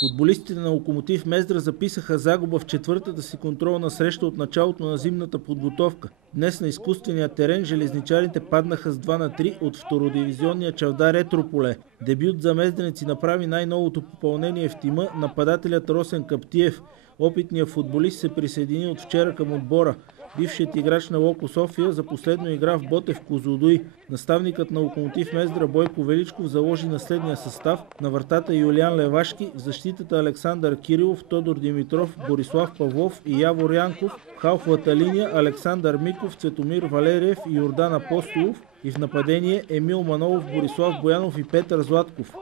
Футболистите на Локомотив Мездра записаха загуба в четвъртата си контролна среща от началото на зимната подготовка. Днес на изкуствения терен железничарите паднаха с 2-3 от втородивизионния Чавдар Етрополе. Дебют за мездренци направи най-новото попълнение в тима нападателят Росен Каптиев. Опитният футболист се присъедини от вчера към отбора. Бившият играч на Локо София за последно игра в Ботев Козлодуй. Наставникът на Локомотив Мездра Бойко Величков заложи на следния състав: на вратата Юлиан Левашки, в защитата Александър Кирилов, Тодор Димитров, Борислав Павлов и Явор Янков, в халфовата линия Александър Миков, Цветомир Валериев и Йордан Апостолов и в нападение Емил Манолов, Борислав Боянов и Петър Златков.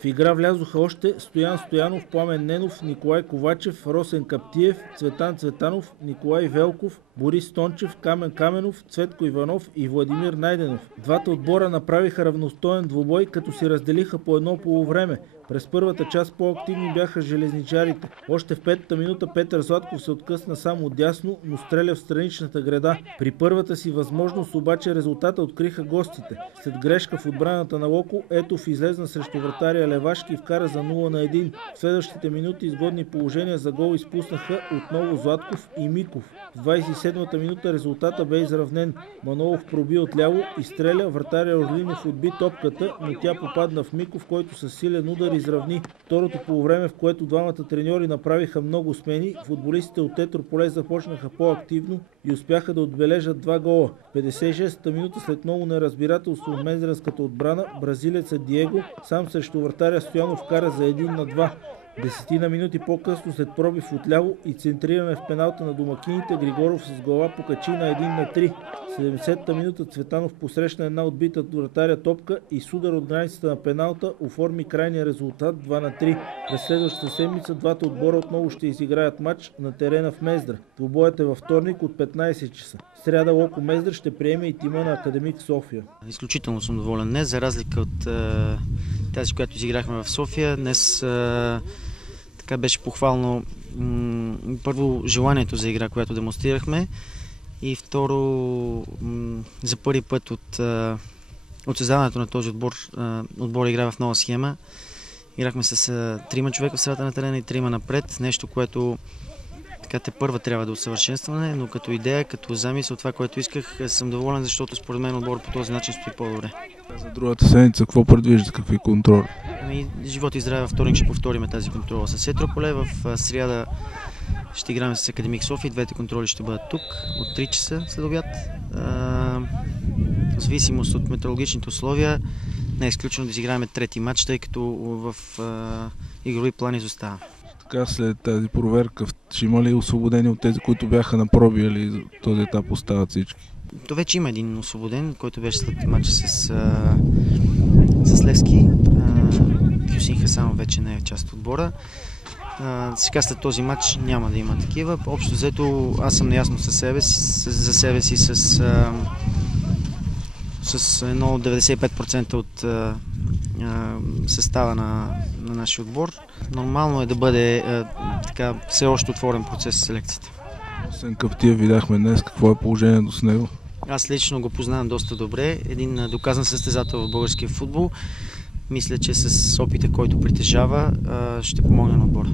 В игра влязоха още Стоян Стоянов, Пламен Ненов, Николай Ковачев, Росен Каптиев, Цветан Цветанов, Николай Велков, Борис Тончев, Камен Каменов, Цветко Иванов и Владимир Найденов. Двата отбора направиха равностоен двубой, като си разделиха по едно полувреме. През първата част по-активни бяха железничарите. Още в петата минута Петър Златков се откъсна само дясно, но стреля в страничната града. При първата си възможност обаче резултата откриха гостите. След грешка в отбраната на Локо, Етов излезна срещу вратаря Левашки и вкара за 0-1. В следващите минути изгодни положения за гол изпуснаха отново Златков и Миков. В 27-та минута резултата бе изравнен. Манолов проби отляво и стреля, вратаря Орлинов отби топката, но тя попадна в Миков, който със силен удар изравни. Второто полувреме, в което двамата треньори направиха много смени, футболистите от Етрополе започнаха по-активно и успяха да отбележат 2 гола. В 56-та минута след много неразбирателство в мездренската отбрана, бразилецът Диего сам срещу вратаря Стоянов вкара за 1-2. 10 минути по-късно след пробив отляво и центриране в пеналта на домакините, Григоров с глава покачи на 1-3. В 70-та минута Цветанов посрещна една отбита от вратаря топка и с удар от границата на пеналта оформи крайния резултат 2-3. През следващата седмица двата отбора отново ще изиграят матч на терена в Мездра. Двубоят е във вторник от 15 часа. В сряда Локо Мездра ще приеме и тима на Академик София. Изключително съм доволен днес, за разлика от тази, която изиграхме в София. Днес така беше похвално първо желанието за игра, която демонстрирахме, и второ за първи път от създаването на този отбор игра в нова схема. Играхме с 3 човека в средата на терена и 3 напред, нещо, което така тепърва трябва да усъвършенстваме, но като идея, като замисъл, това, което исках, съм доволен, защото според мен отбор по този начин стои по-добре. За другата седмица какво предвижда, какви контроли? Живот и здраве, във вторник ще повторим тази контрола с Етрополе, в сряда ще играем с Академик София, двете контроли ще бъдат тук от 3 часа след обяд. В зависимост от метеорологичните условия не е изключено да изиграем трети матч, тъй като в игрови план изостава. Така, след тази проверка, ще има ли освободени от тези, които бяха на проби, или този етап остават всички? То вече има един освободен, който беше след матча с Левски. Хюсин Хасанов вече не е част от отбора. Сега след този матч няма да има такива. Общо взето аз съм наясно за себе си с едно 95% от състава на нашия отбор. Нормално е да бъде така все още отворен процес с селекцията. Росен Каптиев видяхме днес. Какво е положението с него? Аз лично го познавам доста добре. Един доказан състезател в българския футбол. Мисля, че с опита, който притежава, ще помогне на отбора.